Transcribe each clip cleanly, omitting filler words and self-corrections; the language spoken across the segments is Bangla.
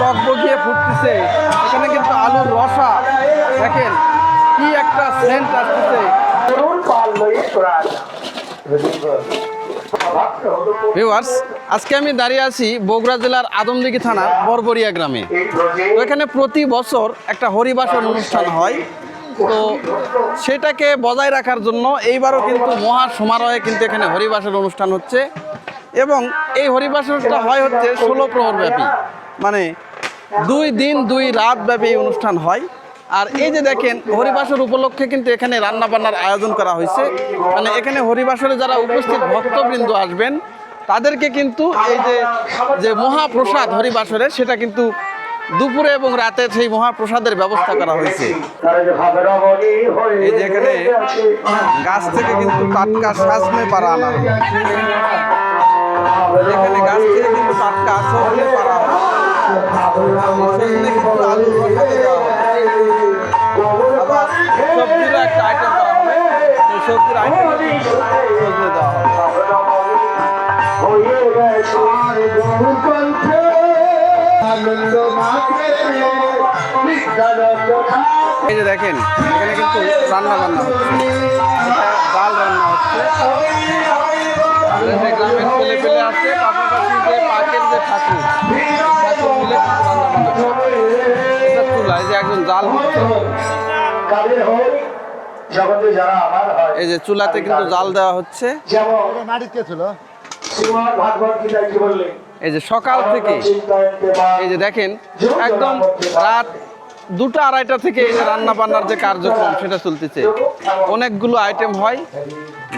টকবগিয়ে ফুটতেছে। এখানে কিন্তু আলুর রসা দেখেন কি একটা সেন্ট আসতেছে। ভিউয়ার্স, আজকে আমি দাঁড়িয়ে আছি বগুড়া জেলার আদমদীঘি থানার বরবরিয়া গ্রামে। তো এখানে প্রতি বছর একটা হরিবাসর অনুষ্ঠান হয়। তো সেটাকে বজায় রাখার জন্য এইবারও কিন্তু মহা সমারোহে কিন্তু এখানে হরিবাসর অনুষ্ঠান হচ্ছে এবং এই হরিবাসরটা হয় হচ্ছে 16 প্রহর ব্যাপী, মানে 2 দিন 2 রাত ব্যাপী এই অনুষ্ঠান হয়। আর এই যে দেখেন হরিবাসর উপলক্ষে কিন্তু এখানে রান্নাবান্নার আয়োজন করা হয়েছে। মানে এখানে হরিবাসরে যারা উপস্থিত ভক্তবৃন্দ আসবেন তাদেরকে কিন্তু এই যে মহাপ্রসাদ হরিবাসরে সেটা কিন্তু দুপুরে এবং রাতে সেই মহাপ্রসাদের ব্যবস্থা করা হয়েছে। এই যে এখানে গাছ থেকে কিন্তু টাটকা সাজনে পাড়া আনা হয়। এখানে গাছ থেকে কিন্তু টাটকা সজনে পাড়া হয়। কিন্তু আলুর রসাতে দেওয়া হয়। আবার সবজিরও একটা আইটেম করা হবে, সেই সবজির আইটেম সজনে দেওয়া হবে। এই যে দেখেন এখানে কিন্তু রান্না বান্না হচ্ছে, ডাল রান্না হচ্ছে। গ্রামের ছেলে পেলে আসছে, পাশাপাশি যে পার্কের যে ঠাকুর মিলে কিন্তু রান্না বান্না করছে। এটা চুলায় যে একজন জাল হচ্ছে, এই যে চুলাতে কিন্তু জাল দেওয়া হচ্ছে। এই যে সকাল থেকে এই যে দেখেন একদম রাত 2টা-2:30টা থেকে এই যে রান্না বান্নার যে কার্যক্রম সেটা চলতেছে। অনেকগুলো আইটেম হয়,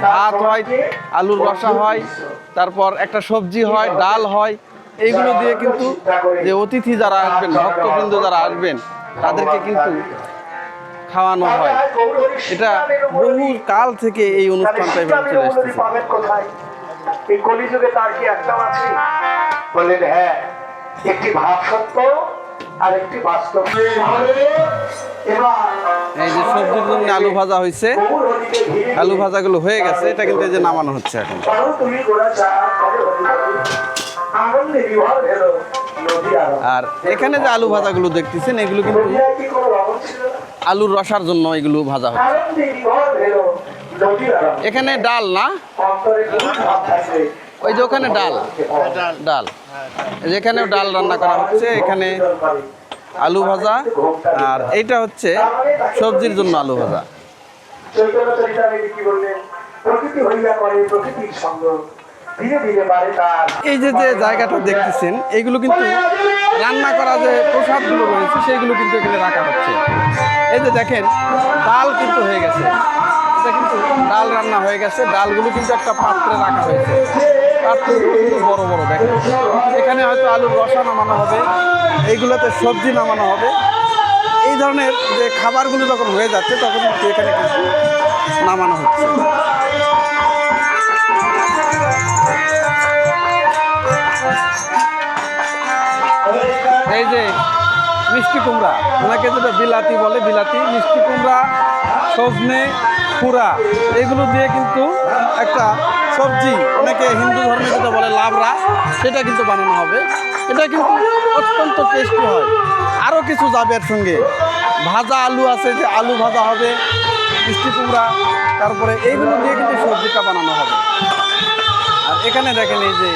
ভাত হয়, আলুর রসা হয়, তারপর একটা সবজি হয়, ডাল হয়। এইগুলো দিয়ে কিন্তু যে অতিথি যারা আসবেন, ভক্তবৃন্দ যারা আসবেন তাদেরকে কিন্তু খাওয়ানো হয়। এটা বহু কাল থেকে এই অনুষ্ঠানটা এভাবে চলে আসতেছে। এই কলিযুগে তার কি একদম আছে? বললেন হ্যাঁ, একটি ভাব সত্য আর একটি বাস্তব। এই যে সবজির জন্য আলু ভাজা হয়েছে, আলু ভাজাগুলো হয়ে গেছে, এটা কিন্তু এই যে নামানো হচ্ছে এখন। আর এখানে যে আলু ভাজাগুলো দেখতেছেন এগুলো কিন্তু আলুর রসার জন্য এগুলো ভাজা হচ্ছে। এখানে ডাল না, ওই যে ওখানে ডাল ডাল যেখানেও ডাল রান্না করা হচ্ছে। এখানে আলু ভাজা আর এইটা হচ্ছে সবজির জন্য আলু ভাজা। এই যে জায়গাটা দেখতেছেন এইগুলো কিন্তু রান্না করা যে প্রসাদগুলো রয়েছে সেইগুলো কিন্তু এখানে রাখা হচ্ছে। এই যে দেখেন ডাল কিন্তু হয়ে গেছে, এটা কিন্তু ডাল রান্না হয়ে গেছে। ডালগুলো কিন্তু একটা পাত্রে রাখা হয়েছে, পাত্রগুলো কিন্তু বড় বড় দেখেন। এখানে হয়তো আলুর রসা নামানো হবে, এইগুলোতে সবজি নামানো হবে। এই ধরনের যে খাবারগুলো যখন হয়ে যাচ্ছে তখন কিন্তু এখানে কিন্তু নামানো হচ্ছে। এই যে মিষ্টি কুমড়া, ওনাকে যেটা বিলাতি বলে, বিলাতি মিষ্টি কুমড়া, সজনে, কুড়া, এগুলো দিয়ে কিন্তু একটা সবজি, অনেকে হিন্দু ধর্মে যেটা বলে লাবড়া, সেটা কিন্তু বানানো হবে। এটা কিন্তু অত্যন্ত টেস্টি হয়। আরও কিছু যাবে এর সঙ্গে, ভাজা আলু আছে, যে আলু ভাজা হবে, মিষ্টি কুমড়া, তারপরে এইগুলো দিয়ে কিন্তু সবজিটা বানানো হবে। আর এখানে দেখেন এই যে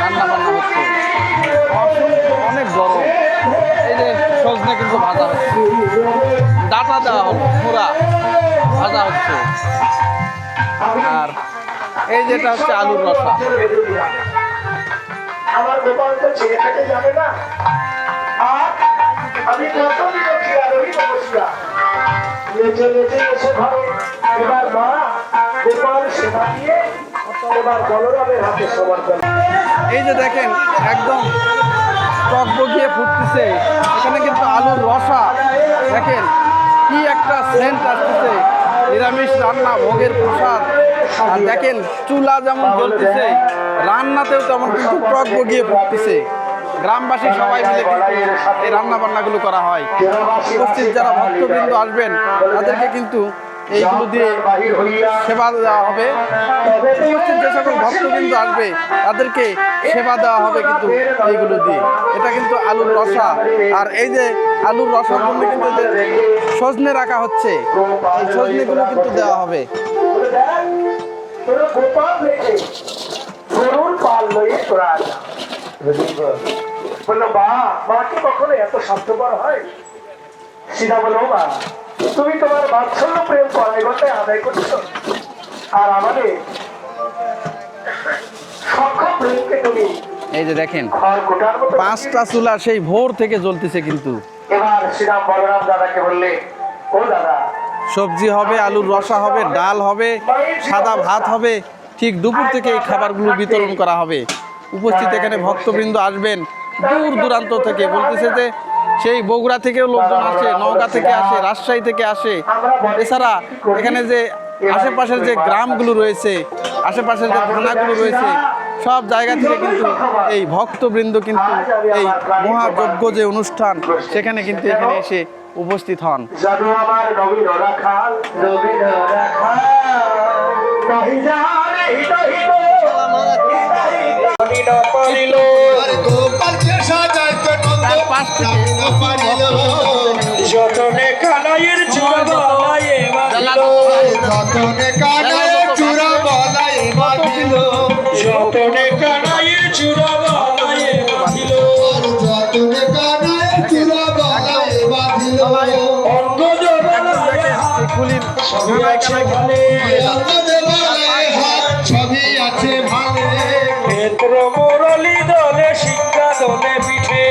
রান্না বান্না হচ্ছে, অনেক গরম। এই যে সজনে কিন্তু ভাজা হচ্ছে, ডাটা দেওয়া হলো, পুরা ভাজা হচ্ছে। আর এই যেটা হচ্ছে আলুর রসা। আমার গোপাল তো ছেড়ে থেকে যাবে না। আর আমি প্রথমই করছি আরোহী সমস্যা লেচে লেচে এসে ঘরে। এবার মা গোপাল সেবা দিয়ে এবার বলরামের হাতে সমর্পণ। এই যে দেখেন একদম টকবগিয়ে ফুটতেছে। এখানে কিন্তু আলুর রসা দেখেন কি একটা সেন্ট আসতেছে। নিরামিষ রান্না, ভোগের প্রসাদ। আর দেখেন চুলা যেমন জ্বলতেছে, রান্নাতেও তেমন কিন্তু টকবগিয়ে ফুটতেছে। গ্রামবাসী সবাই মিলে কিন্তু এই রান্না বান্নাগুলো করা হয়। উপস্থিত যারা ভক্তবৃন্দ আসবেন তাদেরকে কিন্তু এইগুলো দিয়ে সেবা দেওয়া হবে। উপস্থিত যে সকল ভক্তবৃন্দ আসবে তাদেরকে সেবা দেওয়া হবে কিন্তু এইগুলো দিয়ে। এটা কিন্তু আলুর রসা, আর এই যে আলুর রসার জন্য কিন্তু যে সজনে রাখা হচ্ছে, এই সজনেগুলো কিন্তু দেওয়া হবে। বললো মা কি কখনো এত স্বার্থপর হয়? সীতা বলো মা, তুমি তোমার বাৎসল্য প্রেম করাই ঘটায় আদায় করছো, আর আমাদের সক্ষম প্রেমকে তুমি এই যে দেখেন খড়কুটার মতো। 5টা চুলা সেই ভোর থেকে জ্বলতেছে কিন্তু। এবার শ্রীরাম বলরাম দাদাকে বললে, ও দাদা, সবজি হবে, আলুর রসা হবে, ডাল হবে, সাদা ভাত হবে। ঠিক দুপুর থেকে এই খাবারগুলো বিতরণ করা হবে। উপস্থিত এখানে ভক্তবৃন্দ আসবেন দূর দূরান্ত থেকে, বলতেছে যে সেই বগুড়া থেকেও লোকজন আসে, নওগাঁ থেকে আসে, রাজশাহী থেকে আসে। এছাড়া এখানে যে আশেপাশের যে গ্রামগুলো রয়েছে, আশেপাশের যে থানাগুলো রয়েছে, সব জায়গা থেকে কিন্তু এই ভক্তবৃন্দ কিন্তু এই মহাযজ্ঞ যে অনুষ্ঠান সেখানে কিন্তু এখানে এসে উপস্থিত হন। জাদু আমার নবীন রাখাল, নবীন রাখাল, নাহি জানে হিত হিত, নবীন পারিল, তার পাশ থেকে যতনে কানাইয়ের চূড়া বালায়ে বাঁধিল, যতনে কানাইয়ের চূড়া বালায়ে বাঁধিল, অঙ্গ জবালায়ে কুলির ছবি আছে ভালো নেত্র মুরলী দলে শিক্ষা দলে পিঠে,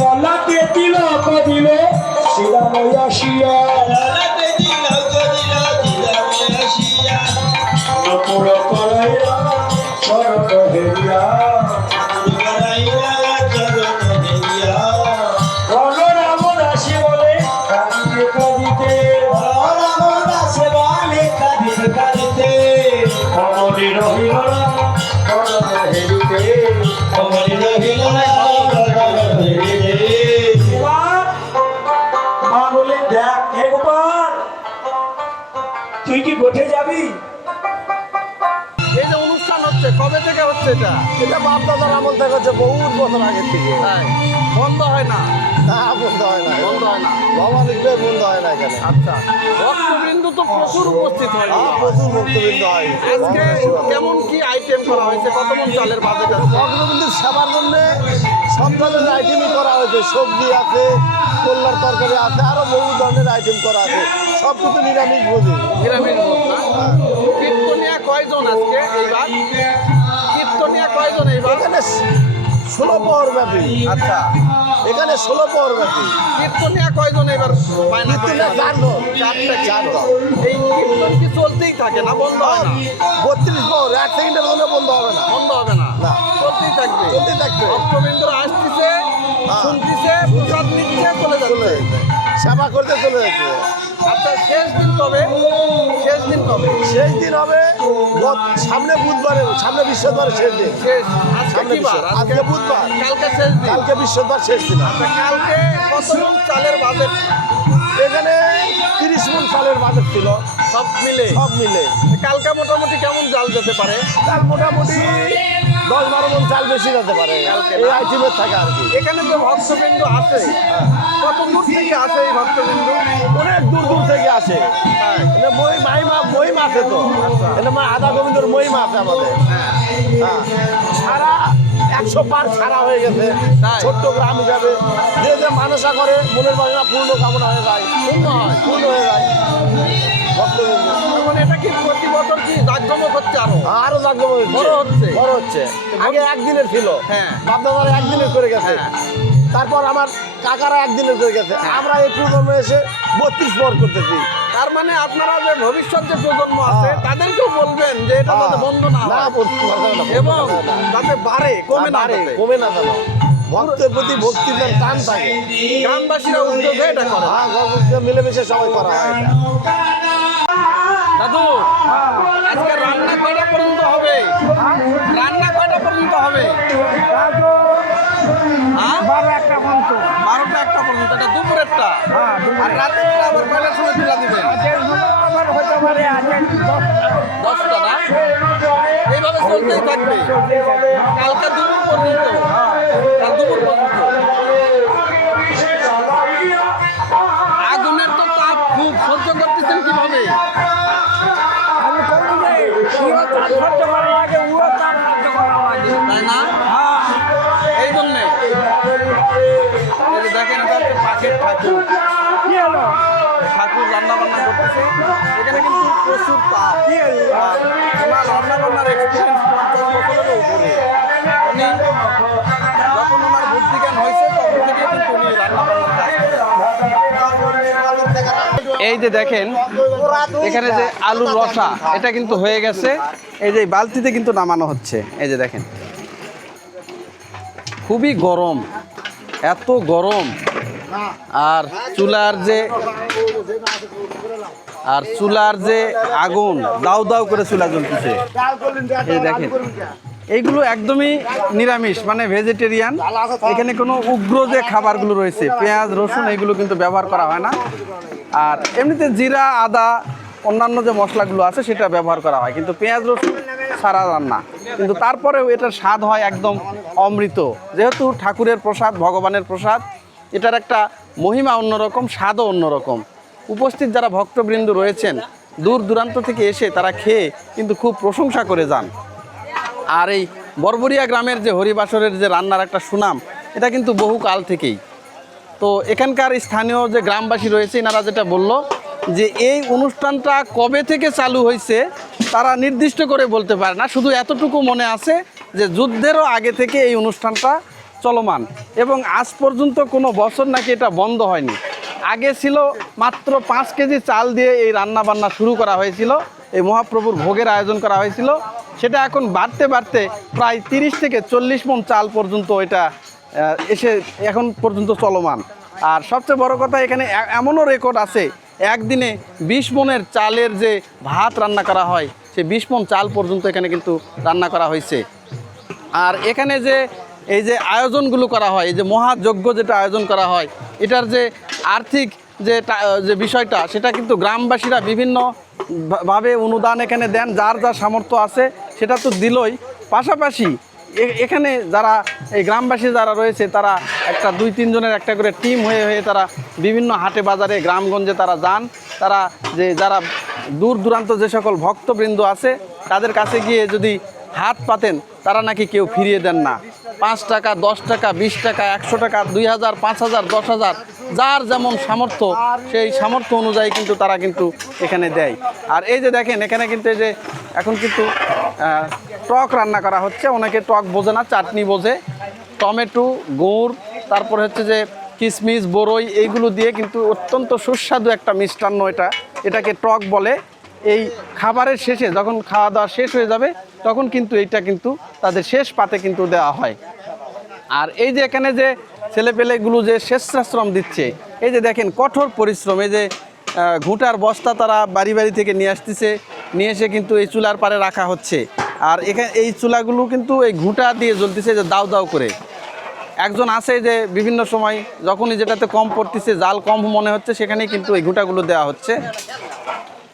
ললাটে তিলক দিল শ্রীরাম আসিয়া, নপুর করাইয়া চরণ হেরিয়া, রাম দাসী বলে কাঁদিতে কাঁদিতে, অমরি রহিল না চরণ হেরিতে, অমরি রহিল না চরণ হেরিতে। মা বলে, দেখ হে গোপাল, তুই কি গোঠে যাবি? এই যে অনুষ্ঠান হচ্ছে কবে থেকে হচ্ছে এটা? এটা বাপ দাদার আমল থেকে হচ্ছে বহুত বছর আগের থেকে। হ্যাঁ, বন্ধ হয় না? না, বন্ধ হয় না, বন্ধ হয় না। বাবা লিখলে বন্ধ হয় না এখানে। আচ্ছা, ভক্তবৃন্দ তো প্রচুর উপস্থিত হয়। প্রচুর ভক্তবৃন্দ হয়। আজকে কেমন কি আইটেম করা হয়েছে? কত মন চালের বাজেট আছে? ভক্তবৃন্দের সেবার জন্য সব ধরনের আইটেমই করা হয়েছে। সবজি আছে, কল্যার তরকারি আছে, আরো বহু ধরনের আইটেম করা আছে। সব কিছু নিরামিষ ভোজি। নিরামিষ ভোজ না? কীর্তনিয়া কয়জন আজকে এইবার? কীর্তনিয়া কয়জন এইবার? এখানে 16 পর ব্যাপী। আচ্ছা, এখানে 16 পর ব্যাপী। কীর্তনিয়া কয়জন এবার? কীর্তনিয়া 4 জন। 4 জন। এই কীর্তন কি চলতেই থাকে না, বন্ধ হয় না? 32 পর, 1 সেকেন্ডের জন্য বন্ধ হবে না। বন্ধ হবে না, না। চলতেই থাকবে। চলতে থাকবে। ভক্তবৃন্দরা আসতেছে, শুনতেছে, প্রসাদ নিচ্ছে, চলে চলে যাচ্ছে। যাচ্ছে। সেবা করতে চলে যাচ্ছে। আচ্ছা, শেষ দিন কবে? শেষ দিন কবে? শেষ দিন হবে সামনে বুধবারে, সামনে বৃহস্পতিবার শেষ দিন। শেষ আজকে সামনে কি বার? আজকে বুধবার, কালকে শেষ দিন। কালকে বৃহস্পতিবার শেষ দিন। আচ্ছা, কালকে কত মণ চালের বাজেট? এখানে 30 মণ চালের বাজেট ছিল সব মিলে? সব মিলে। কালকে মোটামুটি কেমন চাল যেতে পারে? তার মোটামুটি 10-12 মণ চাল বেশি যেতে পারে এই আইটেমের থাকে আর কি। এখানে যে ভক্তবৃন্দ আসে, কত দূর থেকে আসে এই ভক্তবৃন্দ? অনেক দূর দূর থেকে আসে। হ্যাঁ। এটা মহিমা আছে তো। আচ্ছা। এটা আদা গোবিন্দর মহিমা আছে আমাদের। হ্যাঁ। হ্যাঁ, সারা 100 পার ছাড়া হয়ে গেছে। তাই? ছোট্ট গ্রাম হিসাবে যে যে মানসা করে মনের বাসনা পূর্ণ কামনা হয়ে যায়, পূর্ণ হয়ে যায় ভক্তবৃন্দ। মানে এটা কি প্রতি বছর কি জাঁকজমক হচ্ছে আরো? আরো জাগ্রত বড় হচ্ছে? বড় হচ্ছে। আগে একদিনের ছিল, হ্যাঁ। বাপ দাদারা একদিনের করে গেছে। হ্যাঁ। তারপর আমার কাকারা একদিনের করে গেছে। আমরা এই প্রজন্মে এসে 32 পর করতেছি। তার মানে আপনারা যে ভবিষ্যৎ যে প্রজন্ম আছে হ্যাঁ। তাদেরকেও বলবেন যে এটা যাতে বন্ধ না না, হয় বলতে পারবে না, এবং বলতে পারবে না। যাতে বাড়ে, কমে না বাড়ে, যাতে। কমে না যেন। ভক্তের প্রতি ভক্তির যেন টান থাকে। গ্রামবাসীরা উদ্যোগে এটা করে। হ্যাঁ, গর্বকে মিলেমিশে সবাই করা হয় এটা। দাদু, আজকে রান্না কয়টা পর্যন্ত হবে? রান্না কয়টা পর্যন্ত হবে? হ্যাঁ? 12টা 1টা পর্যন্ত। কিন্তু এটা দুপুরেরটা। আর রাত্রে আবার কয়টার সময় চুলা দিবেন? 10টা না? এইভাবে চলতেই থাকবে কালকে দুপুর পর্যন্ত। কাল দুপুর পর্যন্ত আগুনের তো তাপ খুব সহ্য করতেছেন কিভাবে? তাই না? এই জন্যে এই যে দেখেন এটা হচ্ছে পাখির ঠাকুর। ঠাকুর রান্না বান্না করতেছে, এখানে কিন্তু প্রচুর তাপ। আর ওনার রান্না বান্নার এক্সপিরিয়েন্স 50 বছরেরও উপরে। উনি যখন ওনার বুদ্ধি জ্ঞান হয়েছে তখন থেকে কিন্তু উনি রান্না বান্নার কাজ করেন। এই যে দেখেন এখানে যে আলুর রসা এটা কিন্তু হয়ে গেছে। এই যে বালতিতে কিন্তু নামানো হচ্ছে। এই যে দেখেন খুবই গরম, এত গরম। আর চুলার যে আগুন দাউ দাউ করে চুলা জ্বলতেছে। এই দেখেন এইগুলো একদমই নিরামিষ, মানে ভেজিটেরিয়ান। এখানে কোনো উগ্র যে খাবারগুলো রয়েছে পেঁয়াজ রসুন এগুলো কিন্তু ব্যবহার করা হয় না। আর এমনিতে জিরা আদা অন্যান্য যে মশলাগুলো আছে সেটা ব্যবহার করা হয়, কিন্তু পেঁয়াজ রসুন ছাড়া রান্না। কিন্তু তারপরেও এটার স্বাদ হয় একদম অমৃত। যেহেতু ঠাকুরের প্রসাদ, ভগবানের প্রসাদ, এটার একটা মহিমা অন্যরকম, স্বাদও অন্যরকম। উপস্থিত যারা ভক্তবৃন্দ রয়েছেন দূর দূরান্ত থেকে এসে তারা খেয়ে কিন্তু খুব প্রশংসা করে যান। আর এই বরবরিয়া গ্রামের যে হরিবাসরের যে রান্নার একটা সুনাম, এটা কিন্তু বহুকাল থেকেই। তো এখানকার স্থানীয় যে গ্রামবাসী রয়েছে এনারা যেটা বলল যে এই অনুষ্ঠানটা কবে থেকে চালু হয়েছে তারা নির্দিষ্ট করে বলতে পারে না, শুধু এতটুকু মনে আছে যে যুদ্ধেরও আগে থেকে এই অনুষ্ঠানটা চলমান এবং আজ পর্যন্ত কোনো বছর নাকি এটা বন্ধ হয়নি। আগে ছিল মাত্র 5 কেজি চাল দিয়ে এই রান্না বান্না শুরু করা হয়েছিল, এই মহাপ্রভুর ভোগের আয়োজন করা হয়েছিল। সেটা এখন বাড়তে বাড়তে প্রায় 30 থেকে 40 মণ চাল পর্যন্ত এটা এসে এখন পর্যন্ত চলমান। আর সবচেয়ে বড় কথা এখানে এমনও রেকর্ড আছে একদিনে 20 মণের চালের যে ভাত রান্না করা হয় সে 20 মণ চাল পর্যন্ত এখানে কিন্তু রান্না করা হয়েছে। আর এখানে যে এই যে আয়োজনগুলো করা হয়, এই যে মহাযজ্ঞ যেটা আয়োজন করা হয়, এটার যে আর্থিক যে বিষয়টা সেটা কিন্তু গ্রামবাসীরা বিভিন্নভাবে অনুদান এখানে দেন, যার যা সামর্থ্য আছে সেটা তো দিলই। পাশাপাশি এখানে যারা এই গ্রামবাসী যারা রয়েছে তারা একটা 2-3 জনের একটা করে টিম হয়ে তারা বিভিন্ন হাটে বাজারে গ্রামগঞ্জে তারা যান। তারা যারা দূর দূরান্ত যে সকল ভক্তবৃন্দ আছে তাদের কাছে গিয়ে যদি হাত পাতেন তারা নাকি কেউ ফিরিয়ে দেন না। 5 টাকা 10 টাকা 20 টাকা 100 টাকা 2000 5000 10,000 যার যেমন সামর্থ্য সেই সামর্থ্য অনুযায়ী কিন্তু তারা কিন্তু এখানে দেয়। আর এই যে দেখেন এখানে কিন্তু এই যে এখন কিন্তু টক রান্না করা হচ্ছে। অনেকে টক বোঝে না, চাটনি বোঝে। টমেটো, গুড়, তারপর হচ্ছে যে কিশমিশ, বরই এইগুলো দিয়ে কিন্তু অত্যন্ত সুস্বাদু একটা মিষ্টান্ন এটাকে টক বলে। এই খাবারের শেষে যখন খাওয়া দাওয়া শেষ হয়ে যাবে তখন কিন্তু এইটা কিন্তু তাদের শেষ পাতে কিন্তু দেওয়া হয়। আর এই যে এখানে যে ছেলেপেলেগুলো যে স্বেচ্ছাশ্রম দিচ্ছে, এই যে দেখেন কঠোর পরিশ্রম। এই যে ঘুঁটার বস্তা তারা বাড়ি বাড়ি থেকে নিয়ে আসতেছে, নিয়ে এসে কিন্তু এই চুলার পারে রাখা হচ্ছে। আর এখানে এই চুলাগুলো কিন্তু এই ঘুঁটা দিয়ে জ্বলতেছে যে দাউ দাউ করে। একজন আছে যে বিভিন্ন সময় যখনই যেটাতে কম পড়তেছে, জাল কম মনে হচ্ছে, সেখানেই কিন্তু এই ঘুঁটাগুলো দেওয়া হচ্ছে।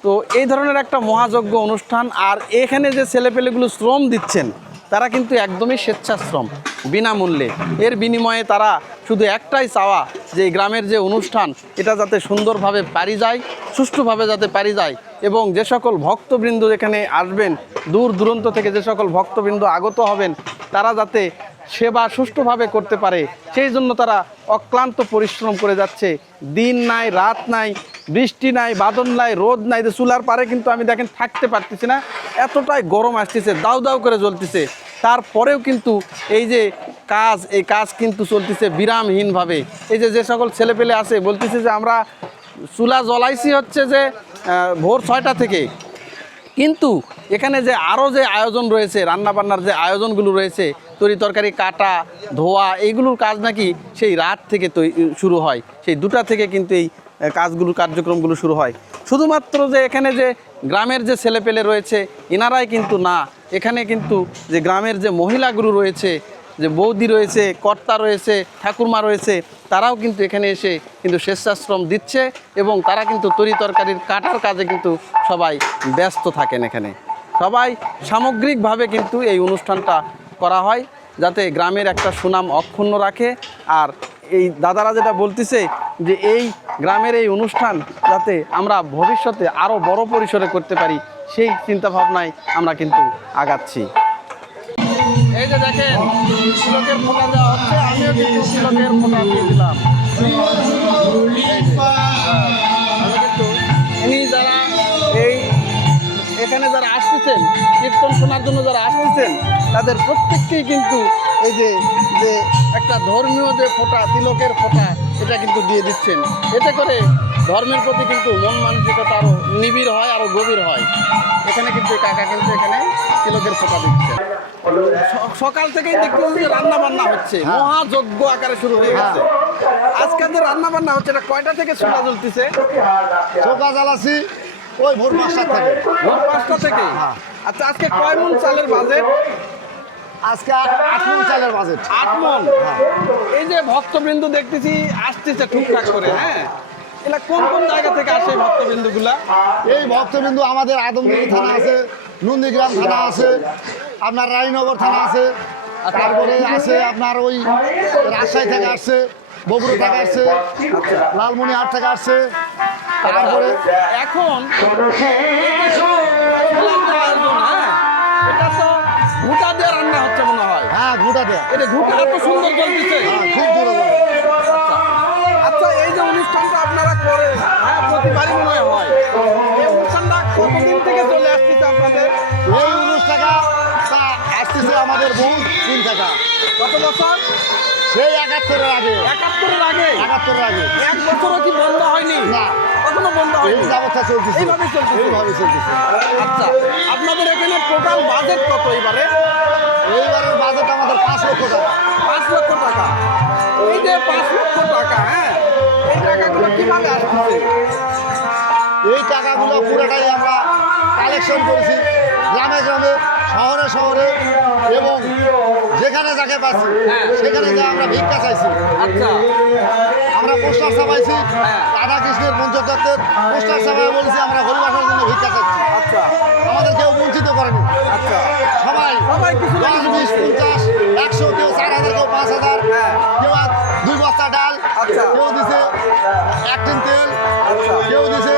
তো এই ধরনের একটা মহাযজ্ঞ অনুষ্ঠান। আর এখানে যে ছেলেপেলেগুলো শ্রম দিচ্ছেন তারা কিন্তু একদমই স্বেচ্ছাশ্রম, বিনামূল্যে। এর বিনিময়ে তারা শুধু একটাই চাওয়া যে এই গ্রামের যে অনুষ্ঠান এটা যাতে সুন্দরভাবে পারি যায়, সুষ্ঠুভাবে যাতে পারি যায়, এবং যে সকল ভক্তবৃন্দ এখানে আসবেন, দূর দূরান্ত থেকে যে সকল ভক্তবৃন্দ আগত হবেন তারা যাতে সেবা সুষ্ঠুভাবে করতে পারে সেই জন্য তারা অক্লান্ত পরিশ্রম করে যাচ্ছে। দিন নাই, রাত নাই, বৃষ্টি নাই, বাদল নাই, রোদ নাই। চুলার পারে কিন্তু আমি দেখেন থাকতে পারতেছি না, এতটাই গরম আসতেছে, দাউ দাউ করে জ্বলতেছে। তারপরেও কিন্তু এই যে এই কাজ কিন্তু চলতেছে বিরামহীনভাবে। এই যে সকল ছেলেপেলে আছে বলতেছে যে আমরা চুলা জ্বলাইছি হচ্ছে যে ভোর 6টা থেকে, কিন্তু এখানে যে আরও যে আয়োজন রয়েছে, রান্নাবান্নার যে আয়োজনগুলো রয়েছে, তরি তরকারি কাটা ধোয়া, এইগুলোর কাজ নাকি সেই রাত থেকে শুরু হয়, সেই 2টা থেকে কিন্তু এই কার্যক্রমগুলো শুরু হয়। শুধুমাত্র যে এখানে যে গ্রামের যে ছেলেপেলে রয়েছে এনারাই কিন্তু না, এখানে কিন্তু যে গ্রামের যে মহিলাগুলো রয়েছে যে বৌদি রয়েছে, কর্তা রয়েছে, ঠাকুরমা রয়েছে, তারাও কিন্তু এখানে এসে কিন্তু স্বেচ্ছাশ্রম দিচ্ছে এবং তারা কিন্তু তরি তরকারির কাটার কাজে কিন্তু সবাই ব্যস্ত থাকেন। এখানে সবাই সামগ্রিকভাবে কিন্তু এই অনুষ্ঠানটা করা হয় যাতে গ্রামের একটা সুনাম অক্ষুণ্ণ রাখে। আর এই দাদারা যেটা বলতেছে যে এই গ্রামের এই অনুষ্ঠান যাতে আমরা ভবিষ্যতে আরও বড় পরিসরে করতে পারি, সেই চিন্তাভাবনায় আমরা কিন্তু আগাচ্ছি। এই যে দেখেন তিলকের ফোঁটা দেওয়া হচ্ছে, আমিও কিন্তু তিলকের ফোঁটা দিয়ে দিলাম। এই যে, আমি কিন্তু ইনি যারা এই এখানে যারা আসতেছেন কীর্তন শোনার জন্য যারা আসতেছেন তাদের প্রত্যেককেই কিন্তু এই যে যে একটা ধর্মীয় যে ফোঁটা, তিলকের ফোঁটা, এটা কিন্তু দিয়ে দিচ্ছেন। এতে করে ধর্মের প্রতি কিন্তু মন মানসিকতা আরও নিবিড় হয়, আরও গভীর হয়। এখানে কিন্তু কাকা কিন্তু এখানে তিলকের ফোঁটা দিচ্ছে। সকাল থেকেই দেখতেছি যে রান্না বান্না হচ্ছে, মহাযজ্ঞ আকারে শুরু হয়ে গেছে। আজকে যে রান্না বান্না হচ্ছে এটা কয়টা থেকে চুলা জ্বলতেছে? চোখা জ্বালাছি ওই ভোর 5টা থেকে। ভোর 5টা থেকে। আচ্ছা, আজকে কয় মন চালের বাজেট? আজকে 8 মণ চালের বাজেট। 8 মন। এই যে ভক্তবৃন্দ দেখতেছি আসতেছে টুকটাক করে, হ্যাঁ, এরা কোন কোন জায়গা থেকে আসে ভক্তবৃন্দগুলা? এই ভক্তবিন্দু আমাদের আদমদিঘি থানা আছে, নন্দীগ্রাম থানা আছে, আপনার রানীনগর থানা আছে, তারপরে আছে আপনার ওই রাজশাহী থেকে আসছে, বগুড়া থেকে আসছে, লালমনিরহাট থেকে আসছে, তারপরে এখন এই যে চুলার যে আয়োজন, হ্যাঁ, এটা তো ঘুঁটা দিয়ে রান্না হচ্ছে মনে হয়। হ্যাঁ ঘুঁটা দেয়া। এটা ঘুঁটা এত সুন্দর জ্বলতেছে। হ্যাঁ খুব জোরে জোরে। আচ্ছা, আচ্ছা, এই যে অনুষ্ঠানটা আপনারা করেন, হ্যাঁ, প্রতিবারই মনে হয়, এই অনুষ্ঠানটা কতদিন থেকে চলে আসতেছে আপনাদের? এই অনুষ্ঠানটা আসতেছে আমাদের বহু দিন থেকে। কত বছর? সেই 71-এর আগে। 71-এর আগে? 71-এর আগে। এক বছরও কি বন্ধ হয়নি? না, কখনো বন্ধ এই হয়নি? যাবৎটা চলতেছে। এইভাবে চলতেছে? এইভাবে চলতেছে। আচ্ছা, আপনাদের এখানে টোটাল বাজেট কত এবারে? এইবারের বাজেট আমাদের 5 লক্ষ টাকা। 5 লক্ষ টাকা। এই যে 5 লক্ষ টাকা, হ্যাঁ, এই টাকাগুলো কিভাবে আসতেছে? এই টাকাগুলো পুরোটাই আমরা কালেকশন করেছি গ্রামে গ্রামে, শহরে শহরে, এবং যেখানে যাকে পাচ্ছি সেখানে যা আমরা ভিক্ষা চাইছি। আচ্ছা, আমরা পোস্টার ছাপাইছি, হ্যাঁ। রাধাকৃষ্ণের পঞ্চতত্ত্বের পোস্টার ছাপাই বলেছি আমরা হরিবাসের জন্য ভিক্ষা চাচ্ছি। আচ্ছা, আমাদের কেউ বঞ্চিত করেনি। আচ্ছা, সবাই সবাই কিছু না 10, কিছু 20, 50, 100, কেউ 4000, কেউ 5000, হ্যাঁ। কেউ 2 বস্তা ডাল, আচ্ছা। কেউ দিছে 1 টিন তেল, আচ্ছা। কেউ দিছে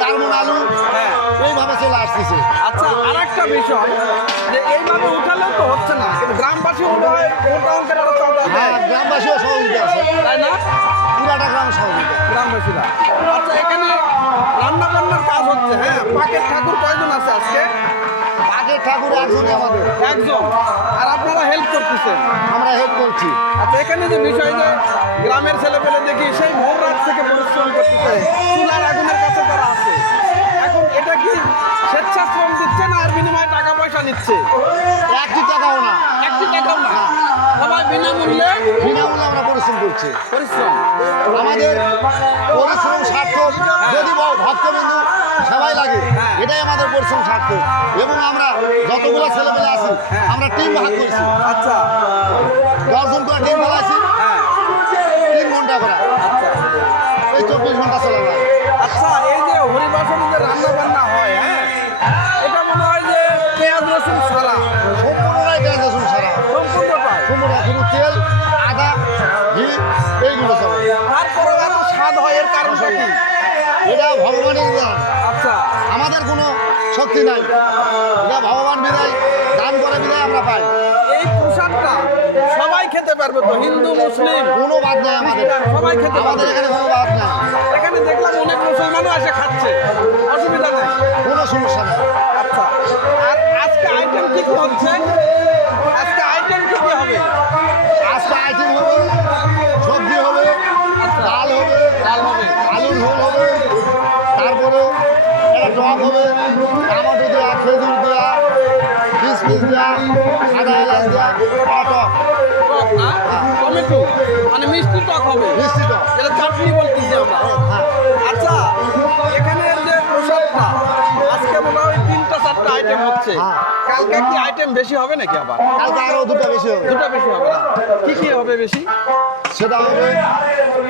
4 মণ আলু। হ্যাঁ। এইভাবে চলে আসতেছে। আচ্ছা, আর একটা বিষয় যে এইভাবে উঠালেও তো হচ্ছে না, কিন্তু গ্রামবাসী মনে হয় মোটা অঙ্কের আরো চাঁদা দেয়, হ্যাঁ গ্রামবাসীও সহযোগিতা আছে, তাই না? পুরাটা গ্রাম সহযোগিতা। গ্রামবাসীরা। আচ্ছা, এখানে রান্না বান্নার কাজ হচ্ছে, হ্যাঁ, পাকের ঠাকুর কয়জন আছে আজকে? আগের ঠাকুর একজনই আমাদের, একজন। আর আপনারা হেল্প করতেছেন? আমরা হেল্প করছি। আচ্ছা, এখানে যে বিষয় যে গ্রামের ছেলেপেলে দেখি সেই ভোর রাত থেকে পরিশ্রম করতেছে, চুলার আগুনের কাছে তারা আছে, এখন এটা কি স্বেচ্ছাশ্রম দিচ্ছে না আর বিনিময়ে টাকা পয়সা নিচ্ছে? 1 টাকাও না, 1 টাকাও না, সবাই বিনামূল্যে বিনামূল্যে আমরা পরিশ্রম করছি। পরিশ্রম। আমাদের পরিশ্রম সার্থক, যদি ভক্তবিন্দু সবাই লাগে, এটাই আমাদের পরিশ্রম সার্থক। এবং আমরা যতগুলো ছেলেপেলে আছি আমরা টিম ভাগ করছি। আচ্ছা, 10 জন করে টিম ফেলাইছি, হ্যাঁ, 3 ঘন্টা করে, আচ্ছা, এই 24 ঘন্টা চলে যায়। আচ্ছা, এই যে হরিবাসনে যে রান্না বান্না হয়, হ্যাঁ, এটা মনে হয় যে পেঁয়াজ রসুন ছাড়া, সম্পূর্ণটাই পেঁয়াজ রসুন ছাড়া, সম্পূর্ণটাই। সম্পূর্ণ শুধু তেল, আদা, ঘি, এইগুলো চলে। তারপরে এত স্বাদ হয়, এর কারণটা কি? এটা ভগবানের দান, আচ্ছা, আমাদের কোনো শক্তি নাই, এটা ভগবান বিদায় দান করে বিদায় আমরা পাই। এই প্রসাদটা সবাই খেতে পারবে তো? হিন্দু মুসলিম কোনো বাদ নাই আমাদের, সবাই খেতে পারবে? আমাদের এখানে কোনো বাদ নাই, এখানে দেখলাম অনেক মুসলমানও এসে খাচ্ছে, অসুবিধা নেই। কোনো সমস্যা নাই। আচ্ছা, আর আজকে আইটেম কি কি হচ্ছে? আজকে আইটেম কি কি হবে? আজকে আইটেম হবে, সবজি হবে, ডাল হবে, আলুর ঝোল হবে, তারপরে একটা টক হবে, টমেটো দেওয়া, খেজুর দেওয়া, কিশমিশ দেওয়া, সাদা এলাচ দেওয়া, একটা টক, টক না? টমেটো মানে মিষ্টি টক হবে, মিষ্টি টক। যেটা চাটনি বলতেছি আমরা। হ্যাঁ, আচ্ছা, এখানের যে প্রসাদটা আজকে মনে হয় 3টা 4টা আইটেম হচ্ছে, হ্যাঁ। কালকে কি আইটেম বেশি হবে নাকি আবার? কালকে আরো দুটো বেশি হবে। দুটো বেশি হবে না? কি হবে বেশি? সেটা হবে,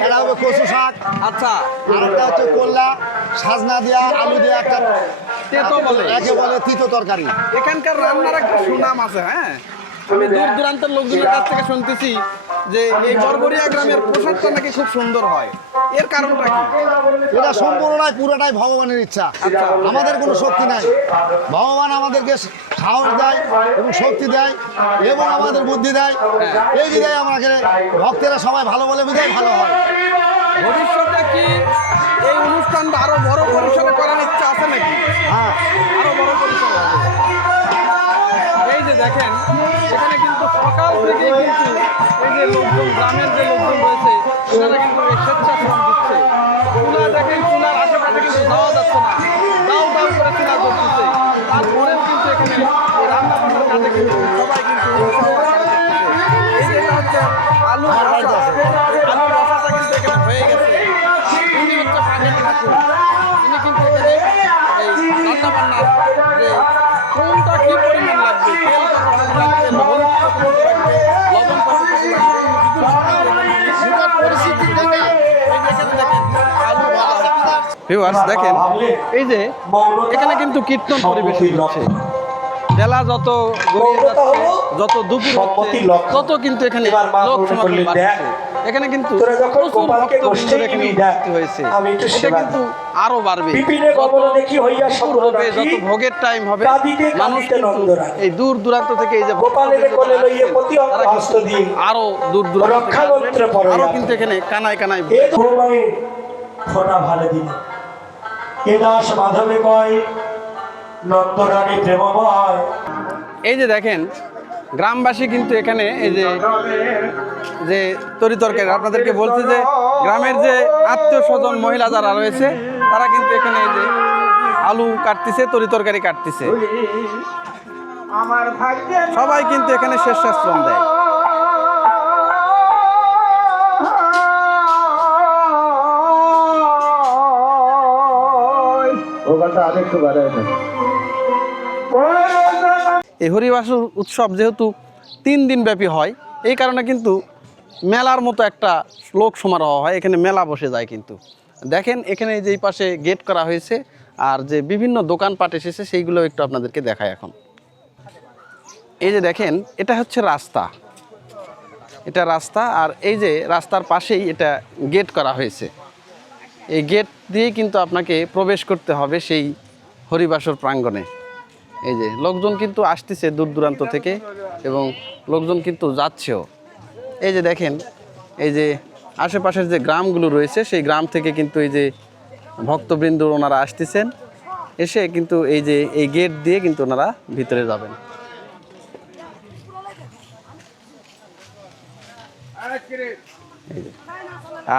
এটা হবে কচু শাক, আচ্ছা, আর একটা হচ্ছে করলা, সাজনা দিয়া আলু দিয়া একটা তেতো বলে। একে বলে তিতো তরকারি। এখানকার রান্নার একটা সুনাম আছে। হ্যাঁ, আমি দূর দূরান্তের লোকজনের কাছ থেকে শুনতেছি যে এই বরবরিয়া গ্রামের প্রসাদটা নাকি খুব সুন্দর হয়। এর কারণটা কি? এটা সম্পূর্ণটাই পুরোটাই ভগবানের ইচ্ছা, আমাদের কোনো শক্তি নাই। ভগবান আমাদেরকে সাহস দেয় এবং শক্তি দেয় এবং আমাদের বুদ্ধি দেয়, এই বিধায় আমাকে ভক্তেরা সবাই ভালো বলে বিধায় ভালো হয়। ভবিষ্যতে কি এই অনুষ্ঠানটা আরো বড় পরিসরে করার ইচ্ছা আছে নাকি? হ্যাঁ, আরো বড় পরিসরে হবে। এই যে দেখেন, এখানে কিন্তু সকাল থেকে কিন্তু এই যে লোকজন, গ্রামের যে লোকজন রয়েছে, তারা কিন্তু এই স্বেচ্ছাশ্রম দিচ্ছে। চুলা দেখেন, চুলার আশেপাশে কিন্তু যাওয়া যাচ্ছে না, দাও দাও করে চুলা ধরতেছে। তারপরেও কিন্তু এখানে এই রান্না বান্নার কাজে কিন্তু সবাই কিন্তু উৎসাহ আকারে করতেছে। এই যে এটা হচ্ছে আলু রসা, এই আলু রসাটা কিন্তু এখানে হয়ে গেছে। ইনি হচ্ছে পানির ঠাকুর, ইনি কিন্তু এখানে এই রান্না বান্নার যে কোনটা কি পরিমাণ লাগবে, তেল কতটুকু লাগবে, লবণ কতটুকু লাগবে, লবণ কতটুকু লাগবে, পুরো পরিস্থিতি থেকে এই দেখেন আলু ভাজা হচ্ছে। ভিউয়ার্স দেখেন, এই যে এখানে কিন্তু কীর্তন পরিবেশন হচ্ছে। বেলা যত গড়িয়ে যাচ্ছে, যত দুপুর হচ্ছে, তত কিন্তু এখানে লোক সমাগম বাড়ছে। এখানে কিন্তু প্রচুর ভক্তবৃন্দ এখানে উপস্থিত হয়েছে। এটা কিন্তু আরো বাড়বে, দুপুর হবে, যত ভোগের টাইম হবে, মানুষ কিন্তু এই দূর দূরান্ত থেকে এই যে ভক্তবৃন্দ আসছেন, তারা কিন্তু আরো দূর দূরান্ত থেকে আসবেন। আরো কিন্তু এখানে কানায় কানায় ফোটা ভালো দিন এ দাস মাধবে কয় নন্দরানী প্রেমময়। এই যে দেখেন, গ্রামবাসী কিন্তু এখানে এই যে তরি তরকারি, আপনাদেরকে বলছি যে গ্রামের যে আত্মীয় স্বজন মহিলা যারা রয়েছে, তারা কিন্তু এখানে এই যে আলু কাটতেছে, তরি তরকারি কাটতেছে। সবাই কিন্তু এখানে স্বেচ্ছাশ্রম দেয়। এই হরিবাসর উৎসব যেহেতু 3 দিন ব্যাপী হয়, এই কারণে কিন্তু মেলার মতো একটা লোক সমারোহ হয়। এখানে মেলা বসে যায় কিন্তু। দেখেন এখানে যেই পাশে গেট করা হয়েছে, আর যে বিভিন্ন দোকানপাট এসেছে সেইগুলো একটু আপনাদেরকে দেখায় এখন। এই যে দেখেন, এটা হচ্ছে রাস্তা, এটা রাস্তা, আর এই যে রাস্তার পাশেই এটা গেট করা হয়েছে। এই গেট দিয়ে কিন্তু আপনাকে প্রবেশ করতে হবে সেই হরিবাসর প্রাঙ্গণে। এই যে লোকজন কিন্তু আসতেছে দূর দূরান্ত থেকে, এবং লোকজন কিন্তু যাচ্ছেও। এই যে দেখেন, এই যে আশেপাশের যে গ্রামগুলো রয়েছে, সেই গ্রাম থেকে কিন্তু এই যে ভক্তবৃন্দ ওনারা আসতেছেন, এসে কিন্তু এই যে এই গেট দিয়ে কিন্তু ওনারা ভিতরে যাবেন।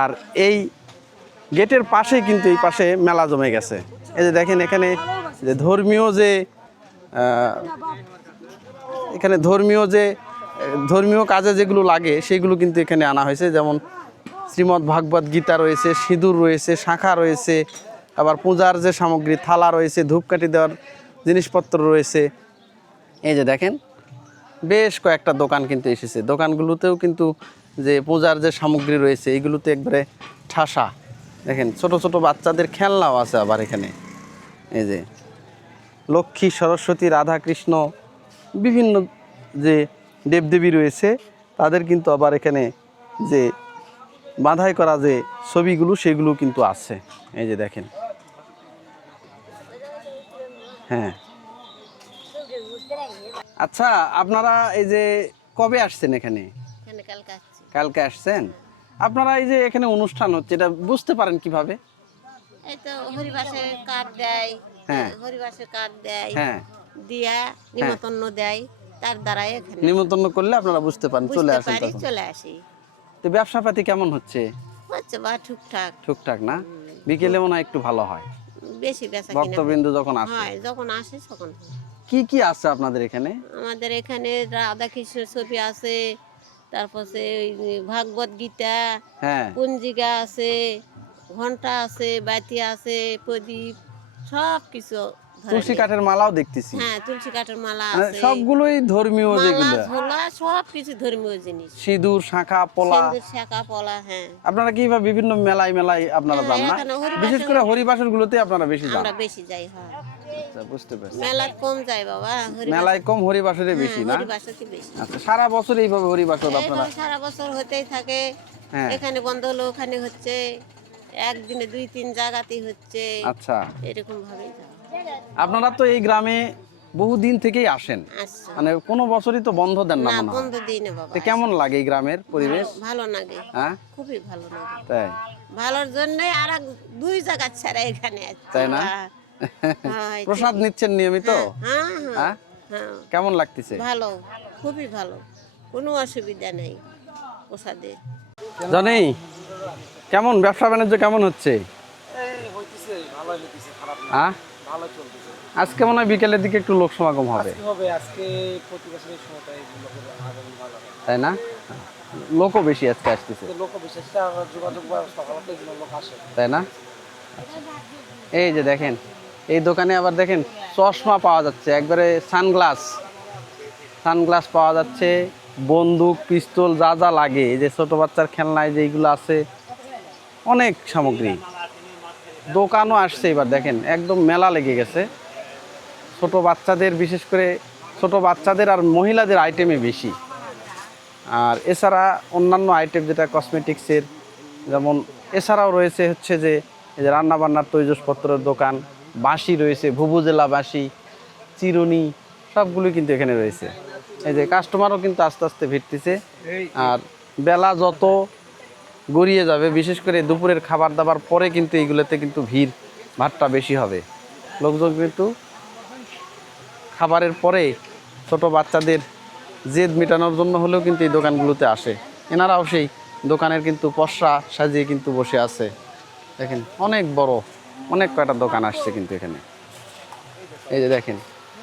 আর এই গেটের পাশেই কিন্তু এই পাশে মেলা জমে গেছে। এই যে দেখেন, এখানে যে ধর্মীয় কাজে যেগুলো লাগে সেগুলো কিন্তু এখানে আনা হয়েছে। যেমন শ্রীমদ্ ভাগবত গীতা রয়েছে, সিঁদুর রয়েছে, শাঁখা রয়েছে, আবার পূজার যে সামগ্রী, থালা রয়েছে, ধূপকাঠি দেওয়ার জিনিসপত্র রয়েছে। এই যে দেখেন, বেশ কয়েকটা দোকান কিন্তু এসেছে। দোকানগুলোতেও কিন্তু যে পূজার যে সামগ্রী রয়েছে, এইগুলোতে একবারে ঠাসা। দেখেন, ছোট ছোট বাচ্চাদের খেলনাও আছে আবার এখানে। এই যে লক্ষ্মী, সরস্বতী, রাধা, কৃষ্ণ, বিভিন্ন যে দেবদেবী রয়েছে, তাদের কিন্তু আবার এখানে যে বাঁধাই করা যে ছবিগুলো, সেগুলো কিন্তু আছে। এই যে দেখেন, হ্যাঁ। আচ্ছা, আপনারা এই যে কবে আসছেন এখানে? কালকে আসছেন। আপনারা এই যে এখানে অনুষ্ঠান হচ্ছে, এটা বুঝতে পারেন কিভাবে? এই তো হরিবাসের কার্ড দেয়, হ্যাঁ, হরিবাসের কার্ড দেয়, হ্যাঁ, দিয়া নিমন্ত্রণ দেয়, তার দ্বারাই এখানে নিমন্ত্রণ করলে আপনারা বুঝতে পারেন, চলে বুঝতে আসেন পারি, তখন। চলে আসি। তো ব্যবসা পাতি কেমন হচ্ছে? হচ্ছে বা টুকটাক, টুকটাক না? বিকেলে মনে হয় একটু ভালো হয়, বেশি বেচা কিনা ভক্তবৃন্দ যখন আসে। হয়, যখন আসে তখন হয়। কি কি আছে আপনাদের এখানে? আমাদের এখানে রাধা কৃষ্ণের ছবি আছে, তারপরে ভাগবত গীতা, হ্যাঁ, পঞ্জিকা আছে, ঘন্টা আছে, বাতি আছে, প্রদীপ, সব কিছু তুলসী কাঠের মালাও দেখতেছি। হ্যাঁ, তুলসী কাঠের মালা মানে আছে, সবগুলোই ধর্মীয় মালা যেগুলো, ঝোলা সব কিছু ধর্মীয় জিনিস, সিঁদুর, শাঁখা, পলা। সিন্দুর, শাঁখা, পলা। হ্যাঁ, আপনারা কি বা বিভিন্ন মেলায় আপনারা হ্যাঁ, যান না? এখানে হরিবাসর- বিশেষ করে হরিবাসর গুলোতে আপনারা বেশি যান। আমরা বেশি যাই। হ্যাঁ, আচ্ছা, বুঝতে পারছি। মেলায় কম যাই বাবা, মেলায় কম, হরিবাসরে বেশি না? হরিবাসরটি বেশি। আচ্ছা, সারা বছর এইভাবে হরিবাসর আপনারা? এইভাবে সারা বছর হতেই থাকে। হ্যাঁ। এখানে বন্ধ হলো, ওখানে হচ্ছে, একদিনে 2-3 জায়গাতেই হচ্ছে, আচ্ছা, এরকম ভাবেই যাওয়া। আপনারা তো এই গ্রামে বহুদিন থেকেই আসেন, আচ্ছা, মানে কোনো বছরই তো বন্ধ দেন না না মনে হয়। বন্ধ দিই না বাবা। তো কেমন লাগে এই গ্রামের পরিবেশ? ভালো লাগে, হ্যাঁ, খুবই ভালো লাগে। তাই? ভালোর জন্য আর 2 জায়গা ছাড়া এখানে আসছি। তাই না? হ্যাঁ, প্রসাদ নিচ্ছেন নিয়মিত? হ্যাঁ, হ্যাঁ, হ্যাঁ, হ্যাঁ, কেমন লাগতেছে? ভালো, খুবই ভালো, কোনো অসুবিধা নেই প্রসাদে। জানি কেমন ব্যবসা বাণিজ্য কেমন হচ্ছে? হ্যাঁ, আজকে মনে হয় বিকেলের দিকে একটু লোক সমাগম হবে, তাই না? লোকও বেশি আজকে আসতেছে, তাই না? এই যে দেখেন, এই দোকানে আবার দেখেন চশমা পাওয়া যাচ্ছে, একবারে সানগ্লাস পাওয়া যাচ্ছে, বন্দুক, পিস্তল, যা যা লাগে, এই যে ছোট বাচ্চার খেলনায় যেগুলো আছে, অনেক সামগ্রী। দোকানও আসছে এবার দেখেন, একদম মেলা লেগে গেছে। ছোট বাচ্চাদের, বিশেষ করে ছোট বাচ্চাদের আর মহিলাদের আইটেমে বেশি। আর এছাড়া অন্যান্য আইটেম যেটা কসমেটিক্সের, যেমন এছাড়াও রয়েছে হচ্ছে যে এই যে রান্নাবান্নার তৈজসপত্রের দোকান, বাঁশি রয়েছে, ভুভুজেলা বাঁশি, চিরুনি, সবগুলোই কিন্তু এখানে রয়েছে। এই যে কাস্টমারও কিন্তু আস্তে আস্তে ভিড়তেছে। আর বেলা যত গড়িয়ে যাবে, বিশেষ করে দুপুরের খাবার দাবার পরে কিন্তু এইগুলোতে কিন্তু ভিড় ভাড়টা বেশি হবে। লোকজন কিন্তু খাবারের পরে ছোট বাচ্চাদের জেদ মেটানোর জন্য হলেও কিন্তু এই দোকানগুলোতে আসে। এনারাও সেই দোকানের কিন্তু পসরা সাজিয়ে কিন্তু বসে আছে। দেখেন অনেক বড়, অনেক কয়টা দোকান আসছে কিন্তু এখানে। এই যে দেখেন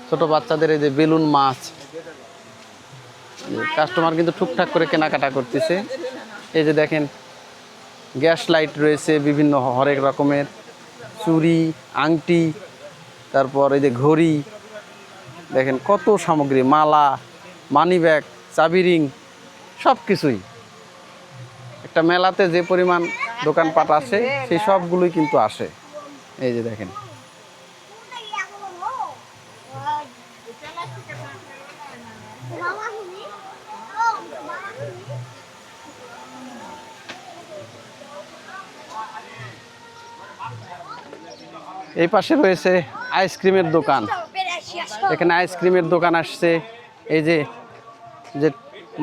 ছোট বাচ্চাদের এই যে বেলুন মাছ, কাস্টমার কিন্তু টুকটাক করে কেনাকাটা করতেছে। এই যে দেখেন গ্যাস লাইট রয়েছে, বিভিন্ন হরেক রকমের চুড়ি, আংটি, তারপর এই যে ঘড়ি, দেখেন কত সামগ্রী, মালা, মানি ব্যাগ, চাবি রিং, সব কিছুই। একটা মেলাতে যে পরিমাণ দোকানপাট আসে সেই সবগুলোই কিন্তু আসে। এই যে দেখেন এই পাশে রয়েছে আইসক্রিমের দোকান। এখানে আইসক্রিমের দোকান আসছে। এই যে যে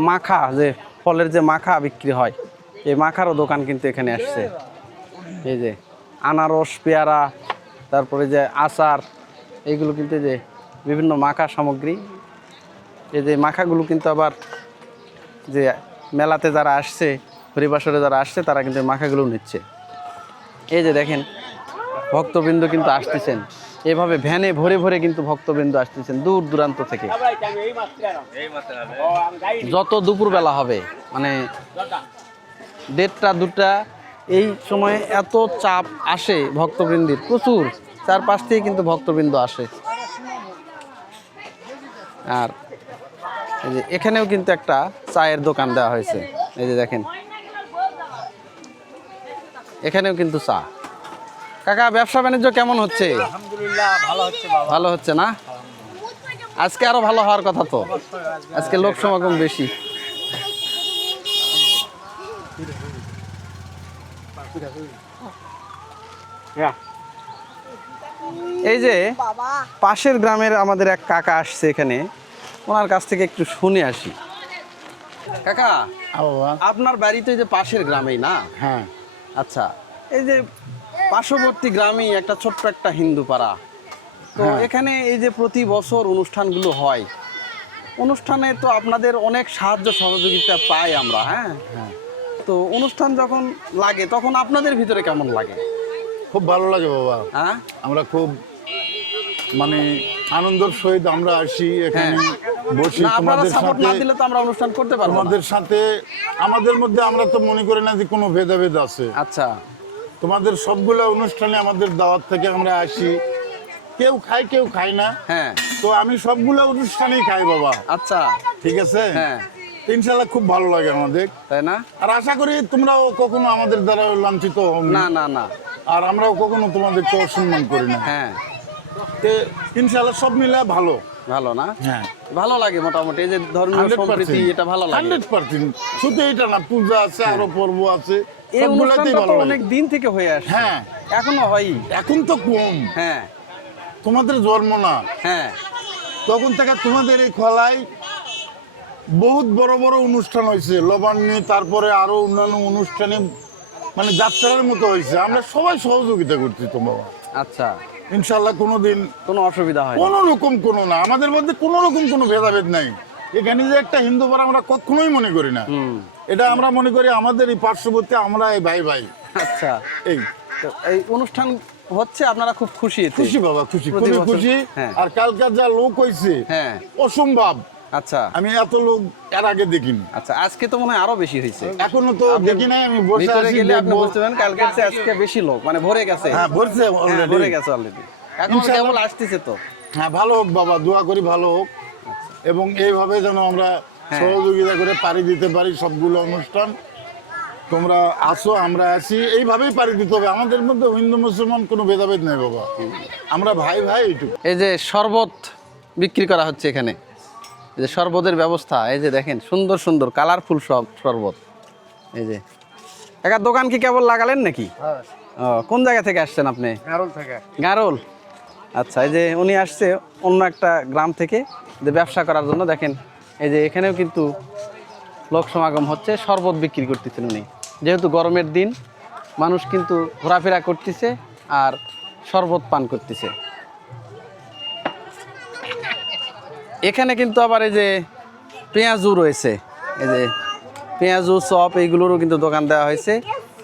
মাখা, যে ফলের যে মাখা বিক্রি হয়, এই মাখারও দোকান কিন্তু এখানে আসছে। এই যে আনারস, পেয়ারা, তারপরে যে আচার, এইগুলো কিন্তু যে বিভিন্ন মাখা সামগ্রী। এই যে মাখাগুলো কিন্তু আবার যে মেলাতে যারা আসছে, হরিবাসরে যারা আসছে, তারা কিন্তু মাখাগুলো নিচ্ছে। এই যে দেখেন ভক্তবৃন্দ কিন্তু আসতেছেন, এভাবে ভ্যানে ভরে ভরে কিন্তু ভক্তবৃন্দ আসতেছেন দূর দূরান্ত থেকে। যত দুপুরবেলা হবে, মানে 1:30-2টা, এই সময়ে এত চাপ আসে ভক্তবৃন্দের, প্রচুর চারপাশ থেকে কিন্তু ভক্তবৃন্দ আসে। আর এই যে এখানেও কিন্তু একটা চায়ের দোকান দেওয়া হয়েছে। এই যে দেখেন এখানেও কিন্তু চা। কাকা ব্যবসা বাণিজ্য কেমন হচ্ছে? আলহামদুলিল্লাহ ভালো হচ্ছে বাবা। ভালো হচ্ছে না? আজকে আরো ভালো হওয়ার কথা তো, আজকে লোক সমাগম বেশি। এই যে পাশের গ্রামের আমাদের এক কাকা আসছে এখানে, ওনার কাছ থেকে একটু শুনে আসি। কাকা, আপনার বাড়ি তো এই যে পাশের গ্রামেই না? হ্যাঁ। আচ্ছা, এই যে পার্শ্ববর্তী গ্রামেই একটা ছোট্ট একটা হিন্দু পাড়া, তো এখানে এই যে প্রতি বছর অনুষ্ঠানগুলো হয়, অনুষ্ঠানে তো আপনাদের অনেক সাহায্য সহযোগিতা পাই আমরা। হ্যাঁ, তো অনুষ্ঠান যখন লাগে তখন আপনাদের ভিতরে কেমন লাগে? খুব ভালো লাগে বাবা। হ্যাঁ, আমরা খুব মানে আনন্দের সহিত আমরা আসি এখানে, বসি না আপনারা তোমাদের সাপোর্ট সাথে। না দিলে তো আমরা অনুষ্ঠান করতে পারবো না। তোমাদের সাথে আমাদের মধ্যে আমরা তো মনে করি না যে কোনো ভেদাভেদ আছে। আচ্ছা, তোমাদের সবগুলো অনুষ্ঠানে আমাদের দাওয়াত থেকে আমরা আসি, কেউ খায় কেউ খায় না। হ্যাঁ। তো আমি সবগুলো অনুষ্ঠানেই খাই বাবা। আচ্ছা। ঠিক আছে। হ্যাঁ। ইনশাআল্লাহ খুব ভালো লাগে আমাদের, তাই না? আর আশা করি তোমরাও কখনো আমাদের দ্বারা লাঞ্ছিত হবে না না না। আর আমরাও কখনো তোমাদেরকে অসম্মান করি না। হ্যাঁ। তো ইনশাআল্লাহ সব মিলে ভালো। ভালো না? হ্যাঁ, ভালো লাগে মোটামুটি, এই যে ধর্মীয় সম্প্রীতি, এটা ভালো লাগে। 100%। শুধু এটা না, পূজা আছে, আরো পর্ব আছে, এই সবগুলোতেই অনুষ্ঠানটা ভালো তো লাগে। অনেক দিন থেকে হয়ে আসছে। হ্যাঁ, এখনো হয়ই। এখন তো কম। হ্যাঁ। তোমাদের জন্ম না, হ্যাঁ। তখন থেকে তোমাদের এই খোলায় বহুত বড় বড় অনুষ্ঠান হয়েছে, লবান্নি, তারপরে আরো অন্যান্য অনুষ্ঠানে মানে যাত্রার মতো হয়েছে। আমরা সবাই সহযোগিতা করছি তো বাবা। আচ্ছা। ইনশাল্লাহ কোনোদিন কোনো অসুবিধা হয় না? কোনো রকম কোনো না, আমাদের মধ্যে কোনো রকম কোনো ভেদাভেদ নাই। এখানে যে একটা হিন্দু পাড়া আমরা কখনোই মনে করি না। এটা আমরা মনে করি আমাদের এই পার্শ্ববর্তী, আমরা এই ভাই ভাই। আচ্ছা। এই তো এই অনুষ্ঠান হচ্ছে, আপনারা খুব খুশি এতে? খুশি বাবা, খুশি, প্রতি খুবই বছর? খুশি। হ্যাঁ। আর কালকার যা লোক হয়েছে, হ্যাঁ। অসম্ভব। আচ্ছা। আমি এত লোক এর আগে দেখিনি। আচ্ছা, আজকে তো মনে হয় আরো বেশি হয়েছে। এখনো তো দেখি নাই, আমি বসে ভিতরে আছি, গেলে আপনি দেখবো। বুঝতে পারবেন কালকে চেয়ে আজকে বেশি লোক, মানে ভরে গেছে। হ্যাঁ, ভরছে হ্যাঁ, already। ভরে গেছে অলরেডি। এখন ইনশাআল্লাহ। কেবল আসতেছে তো। হ্যাঁ, ভালো হোক বাবা, দোয়া করি ভালো হোক, এবং এইভাবে যেন আমরা সহযোগিতা করে পাড়ি দিতে পারি সবগুলো অনুষ্ঠান। তোমরা আসো, আমরা আছি, এইভাবেই পাড়ি দিতে হবে। আমাদের মধ্যে হিন্দু মুসলমান কোনো ভেদাভেদ নেই বাবা, আমরা ভাই ভাই এইটুকু। এই যে শরবত বিক্রি করা হচ্ছে এখানে, এই যে শরবতের ব্যবস্থা, এই যে দেখেন সুন্দর সুন্দর কালারফুল সব শরবত। এই যে একটা দোকান কি কেবল লাগালেন নাকি? ও, কোন জায়গা থেকে আসছেন আপনি? গারল থেকে। গারোল। আচ্ছা, এই যে উনি আসছে অন্য একটা গ্রাম থেকে যে ব্যবসা করার জন্য। দেখেন এই যে এখানেও কিন্তু লোক সমাগম হচ্ছে, শরবত বিক্রি করতেছেন উনি। যেহেতু গরমের দিন, মানুষ কিন্তু ঘোরাফেরা করতেছে আর শরবত পান করতেছে। এখানে কিন্তু আবার এই যে পেঁয়াজু রয়েছে, এই যে পেঁয়াজু, চপ, এইগুলোরও কিন্তু দোকান দেওয়া হয়েছে।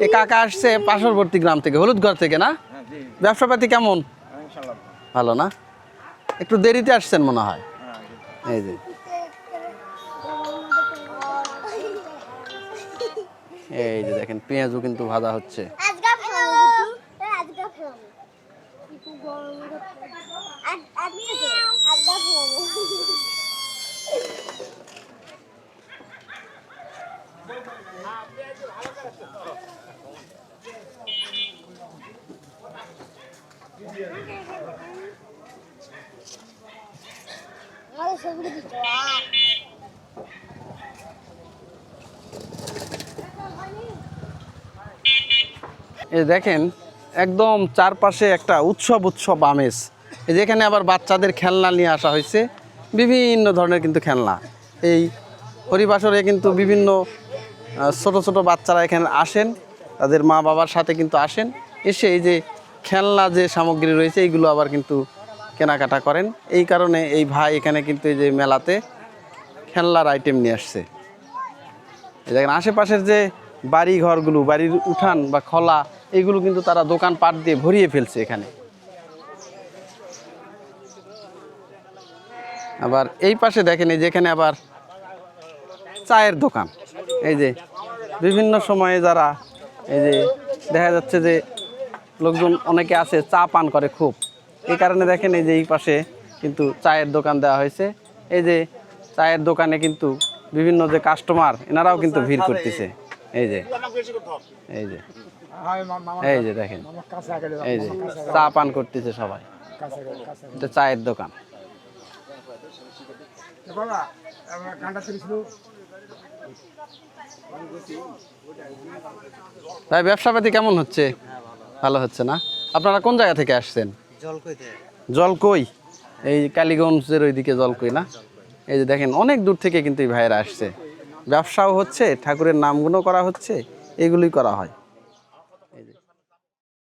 এই কাকা আসছে পার্শ্ববর্তী গ্রাম থেকে, হলুদঘর থেকে না? ব্যবসাপাতি কেমন? ভালো না? একটু দেরিতে আসছেন মনে হয়। এই যে এই যে দেখেন পেঁয়াজও কিন্তু ভাজা হচ্ছে। এই দেখেন একদম চারপাশে একটা উৎসব উৎসব আমেজ। এই যে এখানে আবার বাচ্চাদের খেলনা নিয়ে আসা হয়েছে, বিভিন্ন ধরনের কিন্তু খেলনা। এই হরিবাসরে কিন্তু বিভিন্ন ছোট ছোট বাচ্চারা এখানে আসেন, তাদের মা বাবার সাথে কিন্তু আসেন, এসে এই যে খেলনা যে সামগ্রী রয়েছে এইগুলো আবার কিন্তু কেনাকাটা করেন। এই কারণে এই ভাই এখানে কিন্তু এই যে মেলাতে খেলনার আইটেম নিয়ে আসছে। এই দেখেন আশেপাশের যে বাড়ি ঘরগুলো, বাড়ির উঠান বা খোলা, এইগুলো কিন্তু তারা দোকান পাট দিয়ে ভরিয়ে ফেলছে এখানে। আবার এই পাশে দেখেন এই যেখানে আবার চায়ের দোকান। এই যে বিভিন্ন সময়ে যারা এই যে দেখা যাচ্ছে যে লোকজন অনেকে আছে চা পান করে খুব, এই কারণে দেখেন এই যে এই পাশে কিন্তু চায়ের দোকান দেওয়া হয়েছে। এই যে চায়ের দোকানে কিন্তু বিভিন্ন যে কাস্টমার, এনারাও কিন্তু ভিড় করতেছে। এই যে এই যে এই যে দেখেন এই যে চা পান করতেছে সবাই, এটা চায়ের দোকান। ভাই ব্যবসাপাতি কেমন হচ্ছে? ভালো হচ্ছে না? আপনারা কোন জায়গা থেকে আসছেন? জলকই, এই কালীগঞ্জের ওইদিকে জলকই না? এই যে দেখেন অনেক দূর থেকে কিন্তু এই ভাইয়েরা আসছে, ব্যবসাও হচ্ছে, ঠাকুরের নামগুলো করা হচ্ছে, এগুলোই করা হয়।